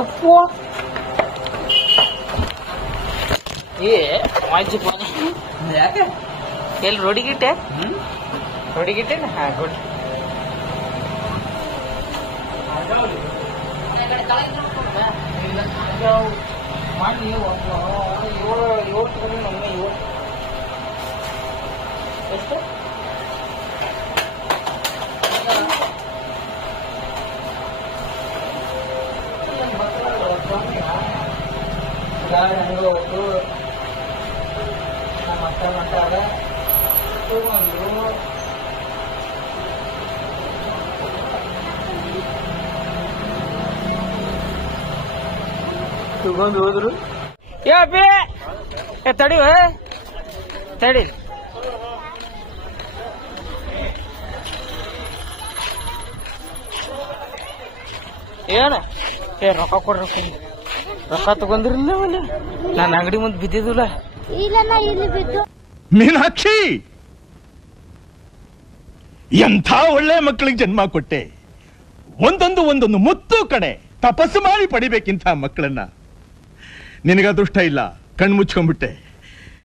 ಉಪ್ಪು ಏ ಮಾಜಿ ಪೋನೆ ಯಾಕೆ ಎಲ್ಲಿ ರೋಡಿಗಿಟ್ಟೆ ರೋಡಿಗಿಟ್ಟೆ ಹಾ ಗುಡ್ ಮಾಡಿ ಏಳು ತಗೊಂಡು ನಮ್ಮೆ ಏಳು ಎಷ್ಟು ಹಂಗೆ ಹೋಗ್ತು ನಮ್ಮ ಅಕ್ಕ ಮಾತಾಡ ತಗೊಂಡು ತಗೊಂಡು ಹೋದ್ರು ಏ ತಡಿ ತಡಿ ಏನ ಏ ರೊಕ್ಕ ಕೊಡ್ರಿ ರೊಕ್ಕ ತಗೊಂಡ್ರಿಲ್ಲ ಅವಲ್ಲ ನಾನು ಅಂಗಡಿ ಮುಂದೆ ಬಿದ್ದಿದ್ದಿಲ್ಲ ಮೀನಾಕ್ಷಿ ಎಂಥ ಒಳ್ಳೆ ಮಕ್ಕಳಿಗೆ ಜನ್ಮ ಕೊಟ್ಟೆ ಒಂದೊಂದು ಮುತ್ತು ಕಡೆ ತಪಸ್ಸು ಮಾಡಿ ಪಡಿಬೇಕಿಂತ ಮಕ್ಕಳನ್ನ ನಿನಗ ಅದೃಷ್ಟ ಇಲ್ಲ ಕಣ್ಣು ಮುಚ್ಕೊಂಡ್ಬಿಟ್ಟೆ